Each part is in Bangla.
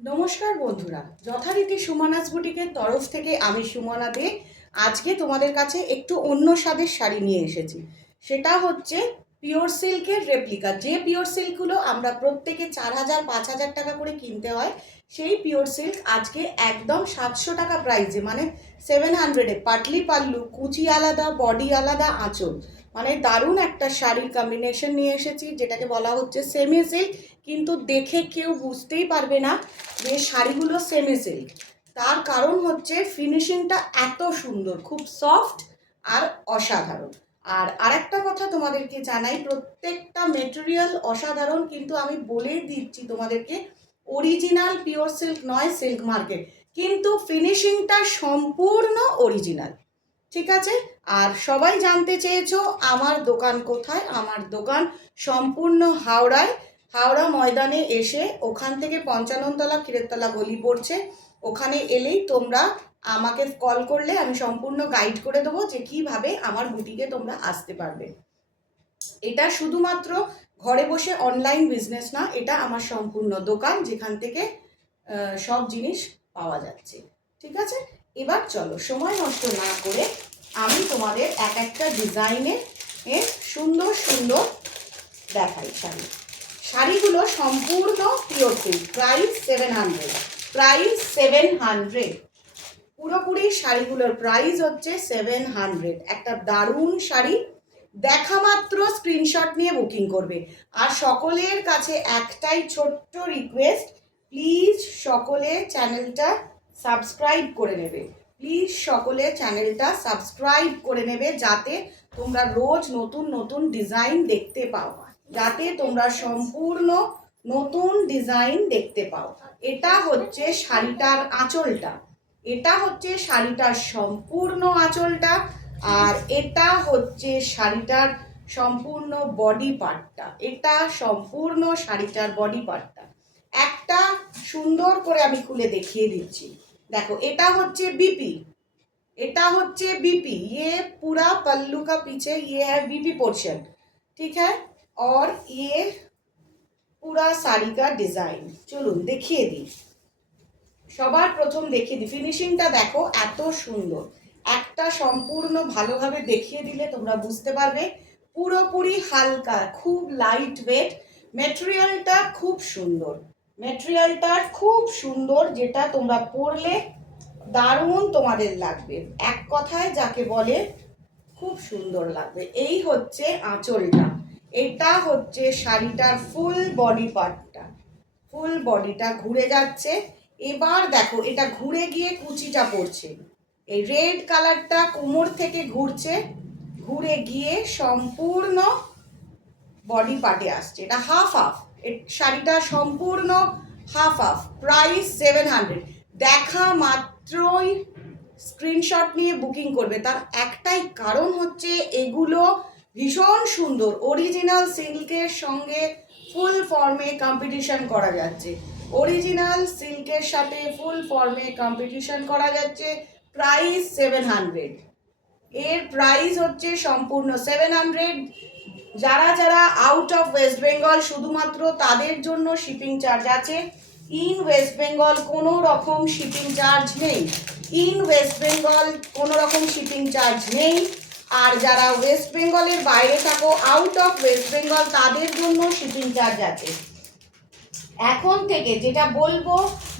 নমস্কার বন্ধুরা, যথারীতি সুমনাস বুটিকের তরফ থেকে আমি সুমনা দে আজকে তোমাদের কাছে একটু অন্য স্বাদের শাড়ি নিয়ে এসেছি। সেটা হচ্ছে পিওর সিল্কের রেপ্লিকা। যে পিওর সিল্কগুলো আমরা প্রত্যেকে 4,000-5,000 টাকা করে কিনতে হয়, সেই পিওর সিল্ক আজকে একদম 700 টাকা প্রাইসে, মানে 700-এ। পাটলি পাল্লু, কুচি আলাদা, বডি আলাদা, আঁচল, মানে দারুণ একটা শাড়ির কম্বিনেশন নিয়ে এসেছি, যেটাকে বলা হচ্ছে সেমি সিল্ক। কিন্তু দেখে কেউ বুঝতেই পারবে না যে শাড়িগুলো সেমি সিল্ক। তার কারণ হচ্ছে ফিনিশিংটা এত সুন্দর, খুব সফট আর অসাধারণ। আর আরেকটা কথা তোমাদেরকে জানাই, প্রত্যেকটা মেটেরিয়াল অসাধারণ, কিন্তু আমি বলেই দিচ্ছি তোমাদেরকে অরিজিনাল পিওর সিল্ক নয়, সিল্ক মার্কেট, কিন্তু ফিনিশিংটা সম্পূর্ণ অরিজিনাল। ঠিক আছে? আর সবাই জানতে চেয়েছো আমার দোকান কোথায়। আমার দোকান সম্পূর্ণ হাওড়ায়। হাওড়া ময়দানে এসে ওখান থেকে 55 তলা ক্ষীরেরতলা গলি পড়ছে, ওখানে এলেই তোমরা আমাকে কল করলে আমি সম্পূর্ণ গাইড করে দেবো যে কিভাবে আমার বুটিকে তোমরা আসতে পারবে। এটা শুধুমাত্র ঘরে বসে অনলাইন বিজনেস না, এটা আমার সম্পূর্ণ দোকান, যেখান থেকে সব জিনিস পাওয়া যাচ্ছে। ঠিক আছে? এবার চলো সময় নষ্ট না করে আমি তোমাদের এক একটা ডিজাইনের সুন্দর সুন্দর দেখাই শাড়ি। শাড়িগুলো সম্পূর্ণ পিওর সিল্ক, প্রাইস 700, প্রাইস 700, পুরোপুরি শাড়িগুলোর প্রাইস হচ্ছে 700। একটা দারুণ শাড়ি, দেখা মাত্র স্ক্রিনশট নিয়ে বুকিং করবে। আর সকলের কাছে একটাই ছোট্ট রিকোয়েস্ট, প্লিজ সকলে চ্যানেলটা সাবস্ক্রাইব করে নেবে। প্লিজ সকলে চ্যানেলটা সাবস্ক্রাইব করে নেবে, যাতে তোমরা রোজ নতুন নতুন ডিজাইন দেখতে পাও, যাতে তোমরা সম্পূর্ণ নতুন ডিজাইন দেখতে পাও। এটা হচ্ছে শাড়িটার আঁচলটা, এটা হচ্ছে শাড়িটার সম্পূর্ণ আঁচলটা, আর এটা হচ্ছে শাড়িটার সম্পূর্ণ বডি পার্টটা। এটা সম্পূর্ণ শাড়িটার বডি পার্টটা। একটা সুন্দর করে আমি খুলে দেখিয়ে দিচ্ছি। দেখো, এটা হচ্ছে বিপি, এটা হচ্ছে বিপি, ये पूरा पल्लू का पीछे ये है बीपी पोर्शन, ठीक है। और ये पूरा साड़ी का डिजाइन চলুন দেখিয়ে দিই। সবার প্রথম দেখিয়ে দিই, ফিনিশিংটা দেখো এত সুন্দর। একটা সম্পূর্ণ ভালোভাবে দেখিয়ে দিলে তোমরা বুঝতে পারবে। পুরোপুরি হালকা, খুব লাইট ওয়েট, মেটেরিয়ালটা খুব সুন্দর, মেটেরিয়ালটা খুব সুন্দর, যেটা তোমরা পরলে দারুণ তোমাদের লাগবে। এক কথায় যাকে বলে খুব সুন্দর লাগবে। এই হচ্ছে আঁচলটা, এটা হচ্ছে শাড়িটার ফুল বডি পার্টটা, ফুল বডিটা ঘুরে যাচ্ছে। এবার দেখো, এটা ঘুরে গিয়ে কুচিটা পড়ছে, এই রেড কালারটা কোমর থেকে ঘুরছে, ঘুরে গিয়ে সম্পূর্ণ বডি পার্টে আসছে। এটা হাফ হাফ, শাড়িটা সম্পূর্ণ হাফ হাফ, প্রাইস 700। দেখা মাত্রই স্ক্রিনশট নিয়ে বুকিং করবে, তার একটাই কারণ হচ্ছে এগুলো ভীষণ সুন্দর, অরিজিনাল সিল্কের সঙ্গে ফুল ফর্মে কম্পিটিশন করা যাচ্ছে, অরিজিনাল সিল্কের সাথে ফুল ফর্মে কম্পিটিশন করা যাচ্ছে। প্রাইস 700, এর প্রাইস হচ্ছে সম্পূর্ণ 700। যারা যারা আউট অফ ওয়েস্ট বেঙ্গল, শুধুমাত্র তাদের জন্য শিপিং চার্জ আছে। ইন ওয়েস্ট বেঙ্গল কোনো রকম শিপিং চার্জ নেই, ইন ওয়েস্ট বেঙ্গল কোনো রকম শিপিং চার্জ নেই। আর যারা ওয়েস্ট বেঙ্গলের বাইরে থাকো, আউট অফ ওয়েস্ট বেঙ্গল, তাদের জন্য শিপিং চার্জ আছে। এখন থেকে যেটা বলবো,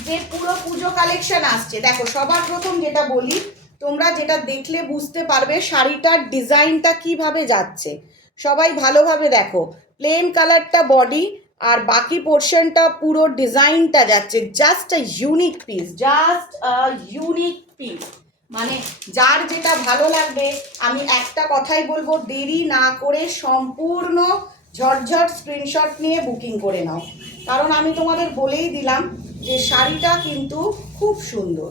যে পুরো পুজো কালেকশন আসছে, দেখো সবার প্রথম যেটা বলি, তোমরা যেটা দেখলে বুঝতে পারবে শাড়িটার ডিজাইনটা কিভাবে যাচ্ছে। সবাই ভালোভাবে দেখো, প্লেন কালারটা বডি, আর বাকি পোর্শনটা পুরো ডিজাইনটা যাচ্ছে। জাস্ট আ ইউনিক পিস, জাস্ট আ ইউনিক পিস, মানে যার যেটা ভালো লাগবে। আমি একটা কথাই বলবো, দেরি না করে সম্পূর্ণ ঝটঝট স্ক্রিনশট নিয়ে বুকিং করে নাও, কারণ আমি তোমাদের বলেই দিলাম যে শাড়িটা কিন্তু খুব সুন্দর,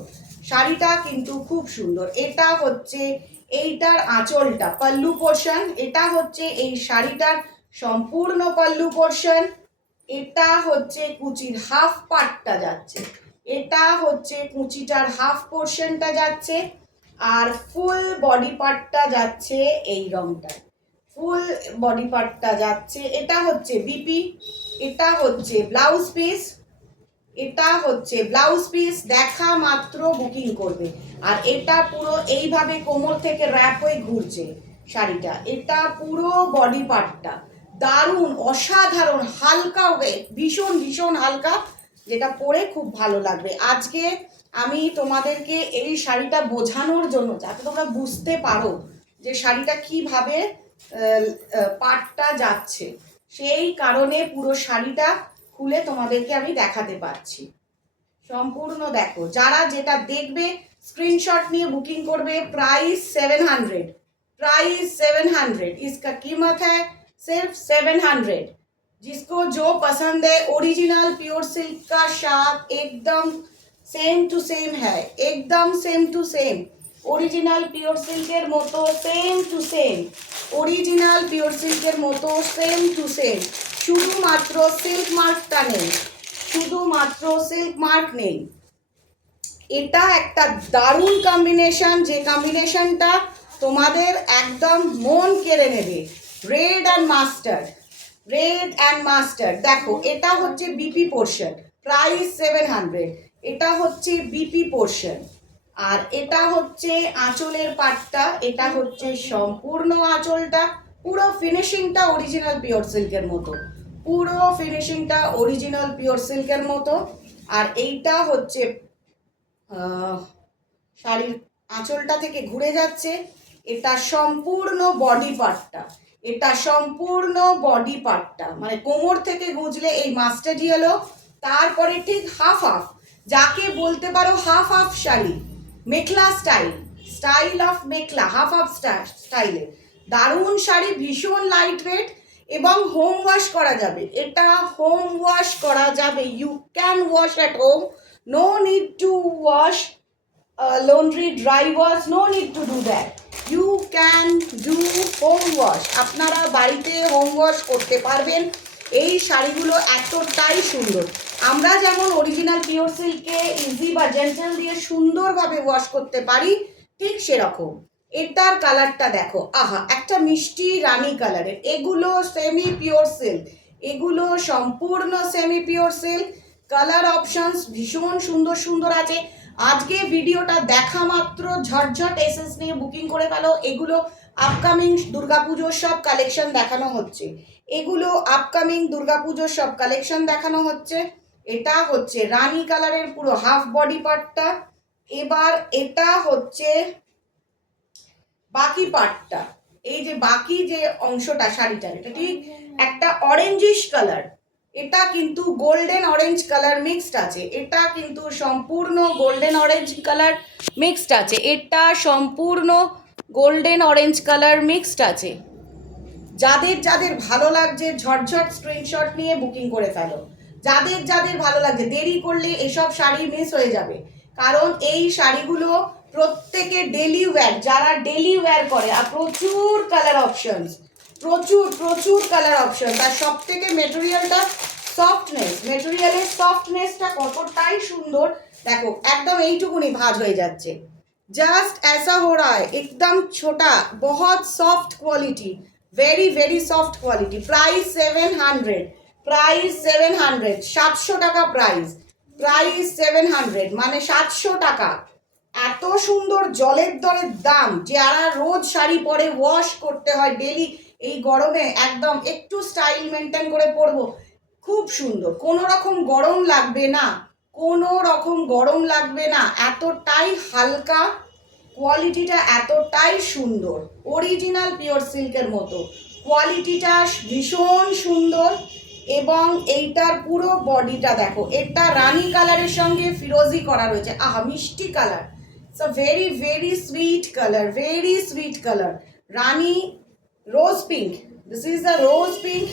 শাড়িটা কিন্তু খুব সুন্দর। এটা হচ্ছে এইটার আঁচলটা, পাল্লু পোর্শন, এটা হচ্ছে এই শাড়িটার সম্পূর্ণ পাল্লু পোর্শন। এটা হচ্ছে কুচির হাফ পার্টটা যাচ্ছে, এটা হচ্ছে কুচিটার হাফ পোর্শনটা যাচ্ছে, আর ফুল বডি পার্টটা যাচ্ছে এই রংটায়, ফুল বডি পার্টটা যাচ্ছে। এটা হচ্ছে বিপি, এটা হচ্ছে ব্লাউজ পিস, এটা হচ্ছে ব্লাউজ পিস, দেখা মাত্র বুকিং করবে। আর এটা পুরো এইভাবে কোমর থেকে র্যাপ হয়ে ঘুরছে শাড়িটা। এটা পুরো বডি পার্টটা দারুণ অসাধারণ হালকা ওয়েট, ভীষণ ভীষণ হালকা, যেটা পরে খুব ভালো লাগবে। আজকে আমি তোমাদেরকে এই শাড়িটা বোঝানোর জন্য, যাতে তোমরা বুঝতে পারো যে শাড়িটা কিভাবে পাটটা যাচ্ছে, সেই কারণে পুরো শাড়িটা খুলে তোমাদেরকে আমি দেখাতে পারছি। সম্পূর্ণ দেখো, যারা যেটা দেখবে स्क्रीनशॉट নিয়ে বুকিং করবে। प्राइस 700, प्राइस 700, इसका कीमत है सिर्फ 700। जिसको जो पसंद है, ओरिजिनल प्योर सिल्क का शार्ट एकदम सेम टू सेम है, एकदम same to same. Original pure सिल्कर मतो same to same, original pure सिल्कर मतो सेम टू सेम। শুধুমাত্র সিল্ক মার্কটা নেই, শুধুমাত্র সিল্ক মার্ক নেই। এটা একটা দারুণ কম্বিনেশন, যে কম্বিনেশনটা তোমাদের একদম মন কেড়ে নেবে। Red and mustard, red and mustard. দেখো এটা হচ্ছে বিপি পোর্শন, প্রাইস 700। এটা হচ্ছে বিপি পোর্শন। আর এটা হচ্ছে আঁচলের পাটটা, এটা হচ্ছে সম্পূর্ণ আঁচলটা। পুরো ফিনিশিংটা অরিজিনাল পিওর সিল্কের মতো, পুরো ফিনিশিংটা অরিজিনাল পিওর সিল্কের মতো। আর এইটা হচ্ছে শাড়ির আঁচলটা থেকে ঘুরে যাচ্ছে। এটা সম্পূর্ণ বডি পার্টটা, এটা সম্পূর্ণ বডি পার্টটা, মানে কোমর থেকে গুঁজলে এই মাস্টার্ড ইয়েলো, তারপরে ঠিক হাফ হাফ, যাকে বলতে পারো half half sari, mekhela style, style of mekhela, half half স্টাইলে দারুণ শাড়ি, ভীষণ লাইট ওয়েট এবং হোম ওয়াশ করা যাবে। এটা হোম ওয়াশ করা যাবে, you can wash at home, no need to wash laundry dry wash, no need to do that, you can do home wash। আপনারা বাড়িতে হোম ওয়াশ করতে পারবেন। এই শাড়িগুলো এতটাই সুন্দর, আমরা যেমন অরিজিনাল পিওর সিল্কে ইজি বা জেন্টেল দিয়ে সুন্দরভাবে ওয়াশ করতে পারি, ঠিক সেরকম। এটার কালারটা দেখো, আহা, একটা মিষ্টি রানী কালারের। এগুলো সেমি পিওর সিল্ক, এগুলো সম্পূর্ণ semi pure silk. Colour options ভীষণ সুন্দর সুন্দর আছে। আজকে ভিডিওটা দেখা মাত্র ঝটঝট এসএস নিয়ে বুকিং করে ফেলো। এগুলো আপকামিং দুর্গাপুজোর সব কালেকশন দেখানো হচ্ছে, এগুলো আপকামিং দুর্গাপুজোর সব কালেকশন দেখানো হচ্ছে। এটা হচ্ছে রানী কালারের পুরো হাফ বডি পার্টটা। এবার এটা হচ্ছে বাকি পার্টটা, এই যে বাকি যে অংশটা শাড়িটার, এটা ঠিক একটা অরেঞ্জিশ কালার, এটা কিন্তু গোল্ডেন অরেঞ্জ কালার মিক্সড আছে, এটা কিন্তু সম্পূর্ণ গোল্ডেন অরেঞ্জ কালার মিক্সড আছে, এটা সম্পূর্ণ গোল্ডেন অরেঞ্জ কালার মিক্সড আছে। যাদের যাদের ভালো লাগছে ঝটঝট স্ক্রিনশট নিয়ে বুকিং করে ফেলো। যাদের যাদের ভালো লাগছে, দেরি করলে এসব শাড়ি মিস হয়ে যাবে, কারণ এই শাড়িগুলো প্রত্যেকে ডেলি ওয়্যার, যারা ডেলি ওয়্যার করে। আর প্রচুর কালার অপশনস, প্রচুর প্রচুর কালার অপশন। তার সব থেকে মেটেরিয়ালটা সফটনেস, মেটেরিয়ালের সফটনেসটা কতটাই সুন্দর দেখো, একদম এইটুকুনি ভাঁজ হয়ে যাচ্ছে। जस्ट ऐसा हो रहा है, एकदम छोटा, बहुत soft quality, very very soft quality. Price 700, price 700, 700 টাকা প্রাইস, প্রাইস 700 মানে 700 টাকা। এত সুন্দর জলের দরের দাম, যারা রোজ শাড়ি পরে ওয়াশ করতে হয় ডেলি, এই গরমে একদম একটু স্টাইল মেনটেন করে পরবো, খুব সুন্দর, কোনো রকম গরম লাগবে না, কোনো রকম গরম লাগবে না। এতটাই হালকা, কোয়ালিটিটা এতটাই সুন্দর, অরিজিনাল পিওর সিল্কের মতো কোয়ালিটিটা ভীষণ সুন্দর। এবং এইটার পুরো বডিটা দেখো, এটা রানী কালারের সঙ্গে ফিরোজি করা রয়েছে, আহা মিষ্টি colour, it's a very very sweet colour, very sweet colour. রানী rose pink, this is the rose pink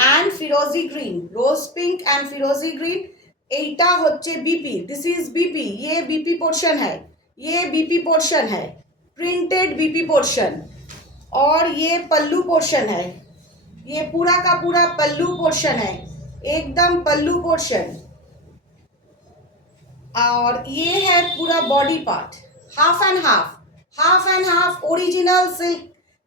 and ফিরোজি গ্রিন, রোজ পিঙ্ক অ্যান্ড ফিরোজি গ্রিন। এইটা হচ্ছে बीपी, दिस इज बीपी, ये बीपी पोर्शन है, ये बीपी पोर्शन है, प्रिंटेड बीपी पोर्शन। और ये पल्लू पोर्शन है, ये पूरा का पूरा पल्लू पोर्शन है, एकदम पल्लू पोर्शन। और ये है पूरा body part, half and half, half and half original silk,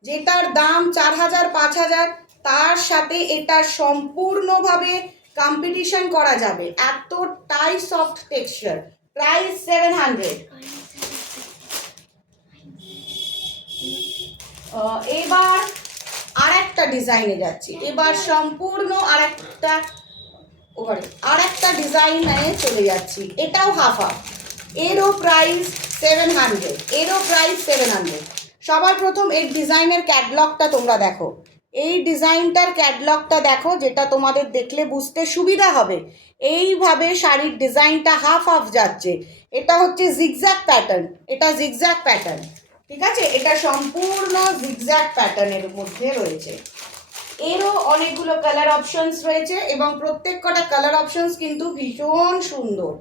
যেটার দাম 4000 5000, তার সাথে এটা সম্পূর্ণভাবে কম্পিটিশন করা যাবে, এতটাই সফট টেক্সচার। প্রাইস 700। এবার আর একটা ডিজাইনে যাচ্ছি, এবার সম্পূর্ণ আর একটা ডিজাইনে চলে যাচ্ছি, এটাও হাফ হাফ, এরও প্রাইস 700, এরও প্রাইস 700। সবার প্রথম এই ডিজাইনের ক্যাটলগটা তোমরা দেখো, এই ডিজাইনটার ক্যাটলগটা দেখো, যেটা তোমাদের দেখলে বুঝতে সুবিধা হবে। এইভাবে শাড়ির ডিজাইনটা হাফ হাফ যাচ্ছে, এটা হচ্ছে জিগজ্যাগ প্যাটার্ন, এটা জিগজ্যাগ প্যাটার্ন, ঠিক আছে, এটা সম্পূর্ণ জিগজ্যাগ প্যাটার্নের মধ্যে রয়েছে। এরও অনেকগুলো কালার অপশনস রয়েছে এবং প্রত্যেক কটা কালার অপশনস কিন্তু ভীষণ সুন্দর,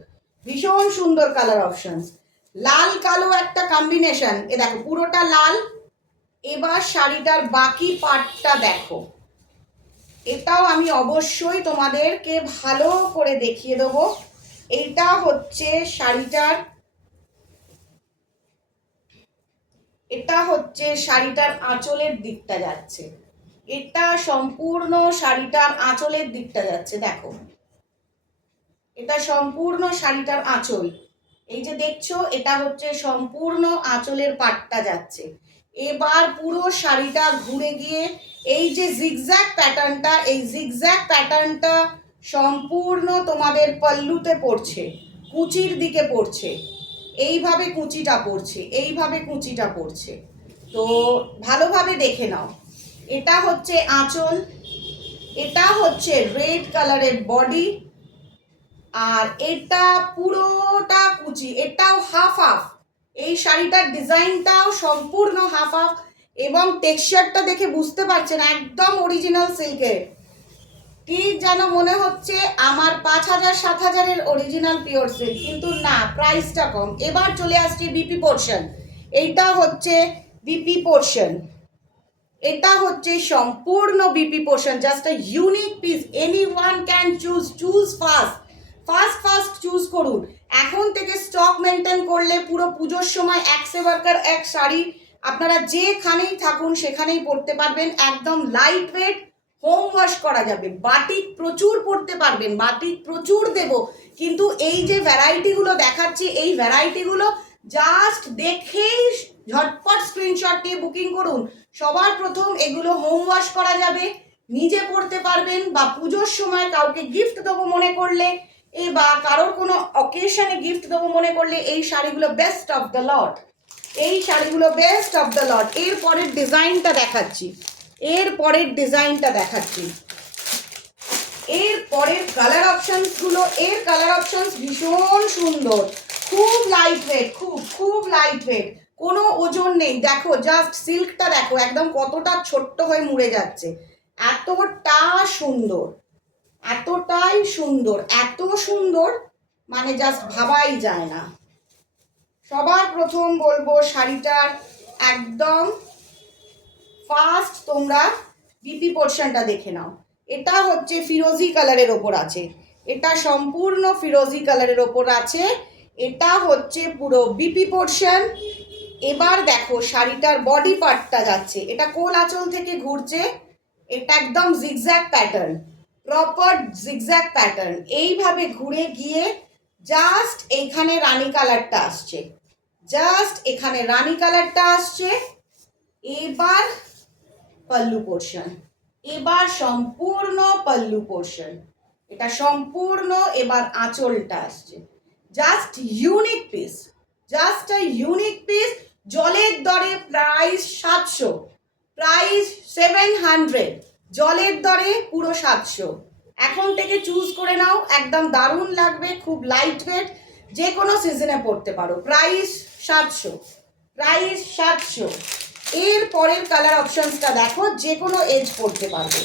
ভীষণ সুন্দর কালার অপশনস। লাল কালো একটা কম্বিনেশন, এ দেখো পুরোটা লাল। এবার শাড়িটার বাকি পার্টটা দেখো, এটাও আমি অবশ্যই তোমাদেরকে ভালো করে দেখিয়ে দেবো। এইটা হচ্ছে শাড়িটার, এটা হচ্ছে শাড়িটার আঁচলের দিকটা যাচ্ছে, এটা সম্পূর্ণ শাড়িটার আঁচলের দিকটা যাচ্ছে, দেখো এটা সম্পূর্ণ শাড়িটার আঁচল, এই যে দেখছো এটা হচ্ছে সম্পূর্ণ আঁচলের পাটটা যাচ্ছে। এবার পুরো শাড়িটা ঘুরে গিয়ে এই যে জিগজ্যাগ প্যাটার্নটা, এই জিগজ্যাগ প্যাটার্নটা সম্পূর্ণ তোমাদের পল্লুতে পড়ছে, কুচির দিকে পড়ছে, এইভাবে কুচিটা পড়ছে, এইভাবে কুচিটা পড়ছে। তো ভালোভাবে দেখে নাও, এটা হচ্ছে আঁচল, এটা হচ্ছে রেড কালারের বডি, আর এটা পুরোটা কুচি, এটাও হাফ হাফ। এই শাড়িটার ডিজাইনটাও সম্পূর্ণ হাফ হাফ এবং টেক্সচারটা দেখে বুঝতে পারছেন একদম অরিজিনাল সিল্কের, ঠিক যেন মনে হচ্ছে আমার 5000-7000-এর অরিজিনাল পিওর সিল্ক, কিন্তু না, প্রাইসটা কম। এবার চলে আসছে বিপি পোর্শন, এইটা হচ্ছে বিপি পোর্শন, এটা হচ্ছে সম্পূর্ণ BP portion, just a unique piece, anyone can choose fast, fast choose করুন। এখন থেকে স্টক মেনটেন করলে পুরো পুজোর সময় এক সে ওয়ার্কার এক শাড়ি আপনারা যেখানেই থাকুন সেখানেই পরতে পারবেন, একদম লাইট ওয়েট, হোম ওয়াশ করা যাবে। বাটিক প্রচুর পরতে পারবেন, বাটিক প্রচুর দেব, কিন্তু এই যে ভ্যারাইটিগুলো দেখাচ্ছি, এই ভ্যারাইটিগুলো জাস্ট দেখেই ঝটপট স্ক্রিনশট নিয়ে বুকিং করুন। সবার প্রথম এগুলো হোম ওয়াশ করা যাবে, নিজে পরতে পারবেন, বা পুজোর সময় কাউকে গিফট দেবো মনে করলে, বা কারোর কোনো অকেশনে গিফট দেবো মনে করলে এই শাড়িগুলো বেস্ট অফ দ্য লট, এই শাড়িগুলো বেস্ট অফ দ্য লট। এর পরের ডিজাইনটা দেখাচ্ছি, এর পরের ডিজাইনটা দেখাচ্ছি, এর পরের কালার অপশনসগুলো, এর কালার অপশনস ভীষণ সুন্দর, খুব লাইট ওয়েট, খুব লাইট ওয়েট, কোনো ওজন নেই। দেখো জাস্ট সিল্কটা দেখো একদম কতটা ছোট্ট হয়ে মুড়ে যাচ্ছে, এতটা সুন্দর, এতটাই সুন্দর, এত সুন্দর মানে জাস্ট ভাবাই যায় না। সবার প্রথম বলবো শাড়িটার একদম ফার্স্ট তোমরা বিপি পোর্শনটা দেখে নাও, এটা হচ্ছে ফিরোজি কালারের ওপর আছে, এটা সম্পূর্ণ ফিরোজি কালারের ওপর আছে, এটা হচ্ছে পুরো বিপি পোর্শন। এবার দেখো শাড়িটার বডি পার্টটা যাচ্ছে, এটা কোল আঁচল থেকে ঘুরছে, এটা একদম zigzag pattern, proper zigzag pattern, এইভাবে ঘুরে গিয়ে জাস্ট এইখানে রানী কালারটা আসছে, জাস্ট এখানে রানী কালারটা আসছে। এবার পল্লু পোর্শন, এবার সম্পূর্ণ পল্লু পোর্শন, এটা সম্পূর্ণ, এবার আঁচলটা আসছে, জাস্ট ইউনিক পিস, জাস্ট আ ইউনিক পিস। জলের দরে প্রাইস 700, প্রাইস 700, জলের দরে পুরো 700। এখন থেকে চুজ করে নাও, একদম দারুণ লাগবে, খুব লাইট ওয়েট, যে কোনো সিজনে পরতে পারো। Price 700, price 700। এর পরের কালার অপশনসটা দেখো, যে কোনো এজ পরতে পারবে,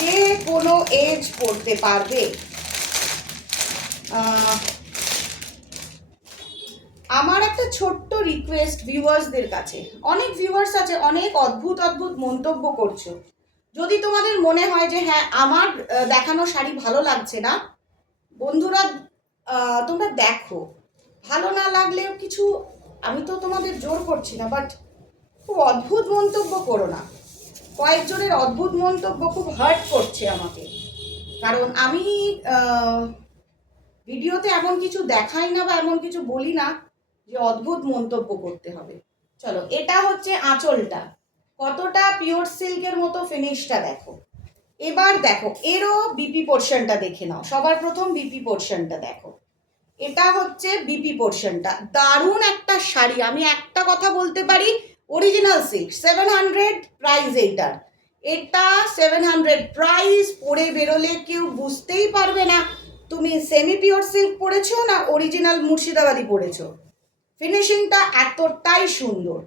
যে কোনো এজ পরতে পারবে। আমার একটা ছোট্ট রিকোয়েস্ট ভিউয়ার্সদের কাছে, অনেক ভিউয়ার্স আছে অনেক অদ্ভুত অদ্ভুত মন্তব্য করছো, যদি তোমাদের মনে হয় যে হ্যাঁ আমার দেখানো শাড়ি ভালো লাগছে না, বন্ধুরা তোমরা দেখো, ভালো না লাগলেও কিছু, আমি তো তোমাদের জোর করছি না, বাট খুব অদ্ভুত মন্তব্য করো না, কয়েকজনের অদ্ভুত মন্তব্য খুব হার্ট করছে আমাকে। কারণ আমি ভিডিওতে এমন কিছু দেখাই না বা এমন কিছু বলি না যে অদ্ভুত মন্তব্য করতে হবে। চলো, এটা হচ্ছে আঁচলটা, কতটা পিওর সিল্কের মতো ফিনিশটা দেখো। এবার দেখো এরও বিপি পোর্শনটা দেখে নাও। সবার প্রথম বিপি পোর্শনটা দেখো। এটা হচ্ছে বিপি পোর্শনটা, দারুণ একটা শাড়ি। আমি একটা কথা বলতে পারি, অরিজিনাল সিল্ক, 700 প্রাইস এইটার। এটা 700 প্রাইস, পরে বেরোলে কেউ বুঝতেই পারবে না তুমি সেমি পিওর সিল্ক পরেছো না অরিজিনাল মুর্শিদাবাদি পরেছো। ফিনিশিংটা এতটাই সুন্দর,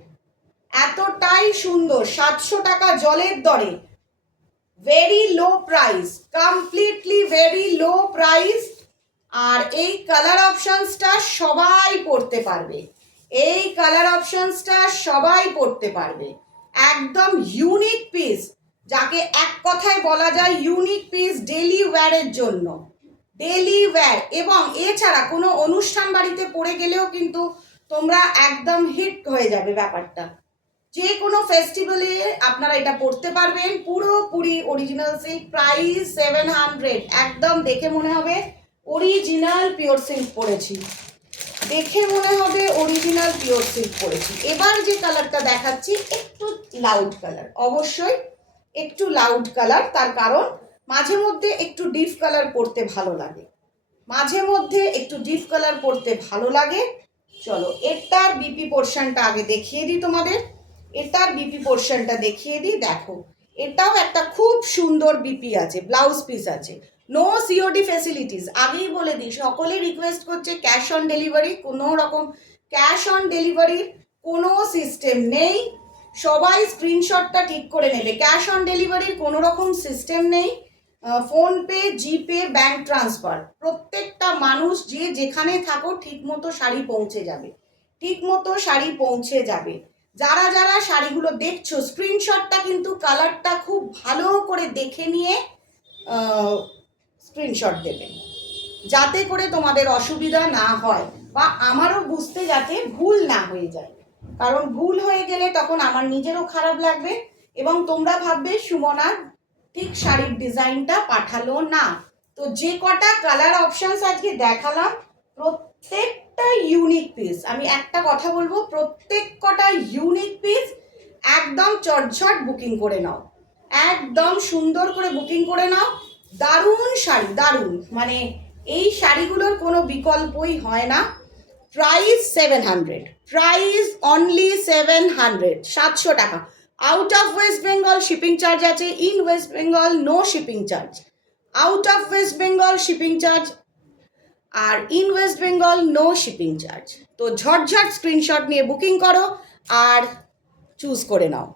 এতটাই সুন্দর। 700 টাকা জলের দরে, very low price, completely very low price. আর এই কালার অপশনসটা সবাই পড়তে পারবে, এই কালার অপশনসটা সবাই পড়তে পারবে। একদম ইউনিক পিস, যাকে এক কথায় বলা যায় ইউনিক পিস ডেলি ওয়্যারের জন্য, ডেলি ওয়্যার। এবং এছাড়া কোনো অনুষ্ঠান বাড়িতে পড়ে গেলেও কিন্তু তোমরা একদম হিট হয়ে যাবে ব্যাপারটা। যে কোনো ফেস্টিভ্যালে আপনারা এটা পড়তে পারবেন। পুরোপুরি অরিজিনাল সিল্ক, প্রাইস 700। একদম দেখে মনে হবে অরিজিনাল পিওর সিল্ক পরেছি, দেখে মনে হবে অরিজিনাল পিওর সিল্ক পরেছি। এবার যে কালারটা দেখাচ্ছি একটু লাউড কালার, অবশ্যই একটু লাউড কালার। তার কারণ মাঝে মধ্যে একটু ডিপ কালার পরতে ভালো লাগে, মাঝে মধ্যে একটু ডিপ কালার পরতে ভালো লাগে। চলো এটার বিপি পোর্শনটা আগে দেখিয়ে দিই তোমাদের, এটার বিপি পোর্শনটা দেখিয়ে দিই। দেখো এটাও একটা খুব সুন্দর বিপি আছে, ব্লাউজ পিস আছে। নো সিওডি ফেসিলিটিস, আগেই বলে দিই, সকলে রিকোয়েস্ট করছে ক্যাশ অন ডেলিভারি। কোনো রকম ক্যাশ অন ডেলিভারির কোনো সিস্টেম নেই, সবাই স্ক্রিনশটটা ঠিক করে নেবে। ক্যাশ অন ডেলিভারির কোনো রকম সিস্টেম নেই। ফোনপে, জিপে, ব্যাংক ট্রান্সফার, প্রত্যেকটা মানুষ যে যেখানে থাকো ঠিক মতো শাড়ি পৌঁছে যাবে, ঠিক মতো শাড়ি পৌঁছে যাবে। যারা যারা শাড়িগুলো দেখছো, স্ক্রিনশটটা কিন্তু কালারটা খুব ভালো করে দেখে নিয়ে স্ক্রিনশট দেবে, যাতে করে তোমাদের অসুবিধা না হয় বা আমারও বুঝতে যাতে ভুল না হয়ে যায়। কারণ ভুল হয়ে গেলে তখন আমার নিজেরও খারাপ লাগবে এবং তোমরা ভাববে সুমনা ঠিক শাড়ির ডিজাইনটা পাঠালো না। তো যে কটা কালার অপশনস আজকে দেখালাম প্রত্যেকটা ইউনিক পিস। আমি একটা কথা বলবো, প্রত্যেক কটা ইউনিক পিস। একদম চটঝট বুকিং করে নাও, একদম সুন্দর করে বুকিং করে নাও। দারুণ শাড়ি, দারুণ, মানে এই শাড়িগুলোর কোনো বিকল্পই হয় না। প্রাইস 700, প্রাইস অনলি 700, 700 টাকা। Out of West Bengal shipping charge আছে, in West Bengal no shipping charge. Out of West Bengal shipping charge, আর in West Bengal no shipping charge. তো ঝটঝট স্ক্রিনশট নিয়ে বুকিং করো আর চুজ করে নাও।